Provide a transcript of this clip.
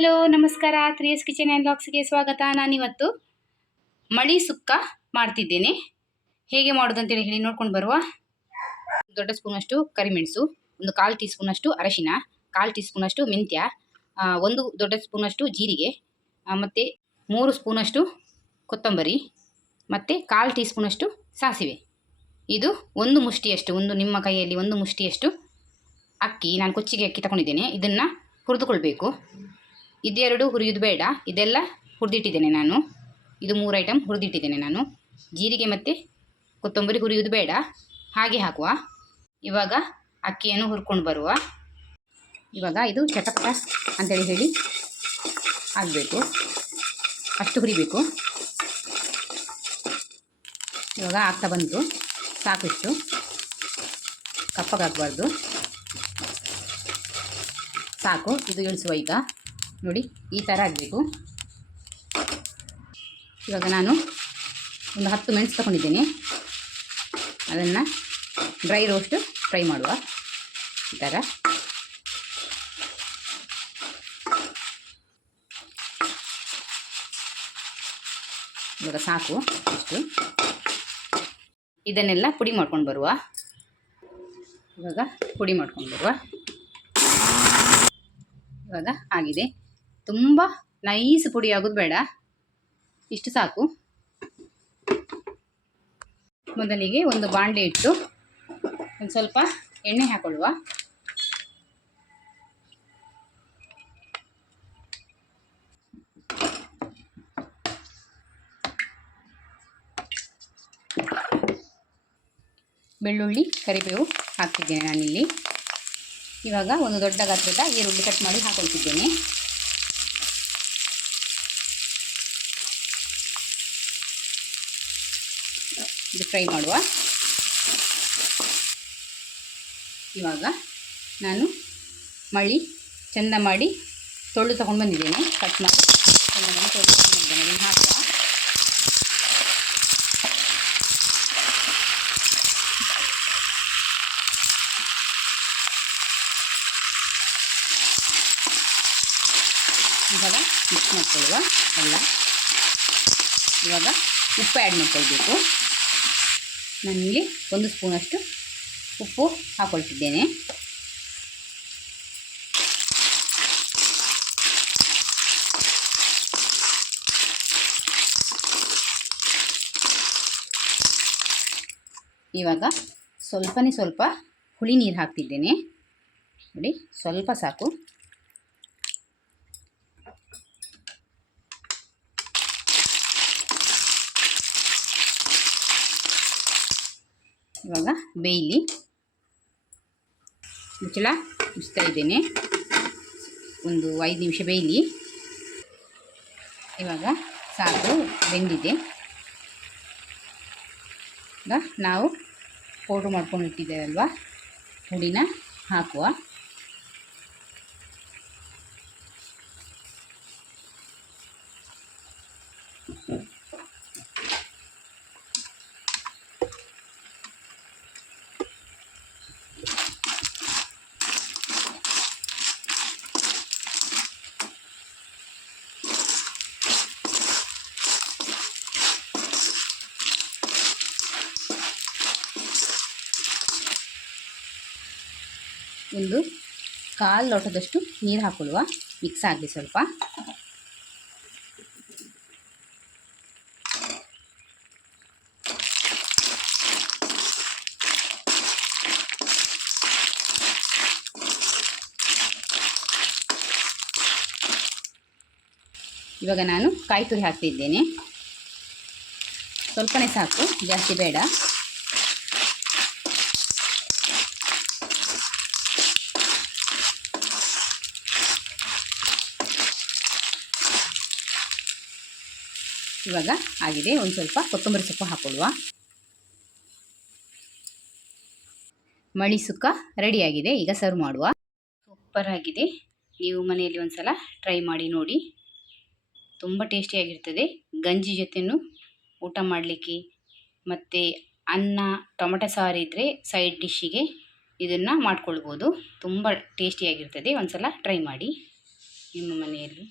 ನಮಸ್ಕಾರ. Three S kitchen and ಬಾಕ್ಸ್ಗೆ ಸ್ವಾಗತ. ನಾನಿವತ್ತು ಮಳಿ ಸುಕ್ಕ ಮಾಡ್ತಿದ್ದೇನೆ. ಹೇಗೆ ಮಾಡೋದು ಅಂತೇಳಿ ಹೇಳಿ ನೋಡ್ಕೊಂಡು ಬರುವ. ದೊಡ್ಡ ಸ್ಪೂನಷ್ಟು ಕರಿಮೆಣಸು, ಒಂದು ಕಾಲು ಟೀ ಸ್ಪೂನಷ್ಟು ಅರಶಿನ, ಕಾಲು ಟೀ ಸ್ಪೂನಷ್ಟು ಮೆಂತ್ಯ ಒಂದು ದೊಡ್ಡ ಸ್ಪೂನಷ್ಟು ಜೀರಿಗೆ ಮತ್ತು ಮೂರು ಸ್ಪೂನಷ್ಟು ಕೊತ್ತಂಬರಿ, ಮತ್ತು ಕಾಲು ಟೀ ಸ್ಪೂನಷ್ಟು ಸಾಸಿವೆ. ಇದು ಒಂದು ಮುಷ್ಟಿಯಷ್ಟು, ಒಂದು ನಿಮ್ಮ ಕೈಯಲ್ಲಿ ಒಂದು ಮುಷ್ಟಿಯಷ್ಟು ಅಕ್ಕಿ, ನಾನು ಕೊಚ್ಚಿಗೆ ಅಕ್ಕಿ ತಗೊಂಡಿದ್ದೇನೆ. ಇದನ್ನು ಹುರಿದುಕೊಳ್ಬೇಕು. ಇದೆರಡು ಹುರಿಯೋದು ಬೇಡ. ಇದೆಲ್ಲ ಹುರಿದಿಟ್ಟಿದ್ದೇನೆ ನಾನು. ಇದು ಮೂರು ಐಟಮ್ ಹುರಿದಿಟ್ಟಿದ್ದೇನೆ ನಾನು. ಜೀರಿಗೆ ಮತ್ತು ಕೊತ್ತಂಬರಿ ಹುರಿಯೋದು ಬೇಡ. ಹಾಗೆ ಹಾಕುವ. ಇವಾಗ ಅಕ್ಕಿಯನ್ನು ಹುರ್ಕೊಂಡು ಬರುವ. ಇವಾಗ ಇದು ಚಟಪಟ ಅಂತೇಳಿ ಹೇಳಿ ಆಗಬೇಕು. ಅಷ್ಟು ಹುರಿಬೇಕು. ಇವಾಗ ಆಗ್ತಾ ಬಂತು. ಸಾಕಷ್ಟು. ಕಪ್ಪಗಾಗಬಾರ್ದು. ಸಾಕು. ಇದು ಇಳಿಸುವ ಈಗ. ನೋಡಿ, ಈ ಥರ ಆಗಬೇಕು. ಇವಾಗ ನಾನು ಒಂದು ಹತ್ತು ಮೆಣಸು ತಗೊಂಡಿದ್ದೀನಿ. ಅದನ್ನು ಡ್ರೈ ರೋಸ್ಟ್ ಫ್ರೈ ಮಾಡುವ. ಈ ಥರ ಇವಾಗ ಸಾಕು ಇಷ್ಟು ಇದನ್ನೆಲ್ಲ ಪುಡಿ ಮಾಡ್ಕೊಂಡು ಬರುವ. ಇವಾಗ ಪುಡಿ ಮಾಡ್ಕೊಂಡು ಬರುವ. ಇವಾಗ ಆಗಿದೆ. ತುಂಬ ನೈಸ್ ಪುಡಿ ಆಗೋದು ಬೇಡ. ಇಷ್ಟು ಸಾಕು. ಮೊದಲಿಗೆ ಒಂದು ಬಾಂಡೆ ಇಟ್ಟು ಒಂದು ಸ್ವಲ್ಪ ಎಣ್ಣೆ ಹಾಕೊಳ್ಳುವ. ಬೆಳ್ಳುಳ್ಳಿ, ಕರಿಬೇವು ಹಾಕ್ತಿದ್ದೇನೆ ನಾನಿಲ್ಲಿ. ಇವಾಗ ಒಂದು ದೊಡ್ಡ ಗಾತ್ರದ ಈರುಳ್ಳಿ ಕಟ್ ಮಾಡಿ ಹಾಕೊಳ್ತಿದ್ದೇನೆ. ಇದು ಫ್ರೈ ಮಾಡುವ. ಇವಾಗ ನಾನು ಮಳಿ ಚೆಂದ ಮಾಡಿ ತೊಳೆದು ತಗೊಂಡು ಬಂದಿದ್ದೇನೆ. ಕಟ್ ಮಾಡಿ ಚೆಂದ ಮಾಡಿ ಬಂದಿದ್ದೇನೆ. ಅದನ್ನು ಹಾಕುವ. ಇವಾಗ ಮಿಕ್ಸ್ ಮಾಡ್ಕೊಳ್ಳುವ. ಎಲ್ಲ ಇವಾಗ ಉಪ್ಪು ಆ್ಯಡ್ ಮಾಡ್ಕೊಳ್ಬೇಕು. ನಾನಿಲ್ಲಿ ಒಂದು ಸ್ಪೂನಷ್ಟು ಉಪ್ಪು ಹಾಕೊಳ್ತಿದ್ದೇನೆ. ಇವಾಗ ಸ್ವಲ್ಪನೇ ಸ್ವಲ್ಪ ಹುಳಿ ನೀರು ಹಾಕ್ತಿದ್ದೇನೆ. ನೋಡಿ ಸ್ವಲ್ಪ ಸಾಕು. ಇವಾಗ ಬೇಯಲಿ ಮುಚ್ಚಳ ಮುಚ್ತಾ ಇದ್ದೇನೆ. ಒಂದು ಐದು ನಿಮಿಷ ಬೇಯಲಿ. ಇವಾಗ ಸಾಕು ಬೆಂದಿದೆ. ಈಗ ನಾವು ಪೌಡ್ರ್ ಮಾಡ್ಕೊಂಡು ಇಟ್ಟಿದ್ದೇವಲ್ವ? ಹುಡಿನ ಹಾಕುವ. ಒಂದು ಕಾಲು ಲೋಟದಷ್ಟು ನೀರು ಹಾಕೊಳ್ಳುವ ಮಿಕ್ಸ್ ಆಗಲಿ ಸ್ವಲ್ಪ. ಇವಾಗ ನಾನು ಕಾಯಿ ತುರಿ ಹಾಕ್ತಿದ್ದೇನೆ. ಸ್ವಲ್ಪನೇ ಸಾಕು, ಜಾಸ್ತಿ ಬೇಡ. ಇವಾಗ ಆಗಿದೆ ಒಂದು ಸ್ವಲ್ಪ ಕೊತ್ತಂಬರಿ ಸೊಪ್ಪು ಹಾಕೊಳ್ಳುವ. ಮಳಿ ಸುಕ್ಕ ರೆಡಿಯಾಗಿದೆ ಈಗ ಸರ್ವ್ ಮಾಡುವ. ಸೂಪರ್ ಆಗಿದೆ. ನೀವು ಮನೆಯಲ್ಲಿ ಒಂದು ಸಲ ಟ್ರೈ ಮಾಡಿ ನೋಡಿ. ತುಂಬ ಟೇಸ್ಟಿಯಾಗಿರ್ತದೆ ಗಂಜಿ ಜೊತೆನೂ ಊಟ ಮಾಡಲಿಕ್ಕೆ ಮತ್ತು ಅನ್ನ, ಟೊಮೆಟೊ ಸಾರು ಇದ್ದರೆ ಸೈಡ್ ಡಿಶ್ಶಿಗೆ ಇದನ್ನು ಮಾಡ್ಕೊಳ್ಬೋದು. ತುಂಬ ಟೇಸ್ಟಿಯಾಗಿರ್ತದೆ ಒಂದು ಸಲ ಟ್ರೈ ಮಾಡಿ ನಿಮ್ಮ ಮನೆಯಲ್ಲಿ.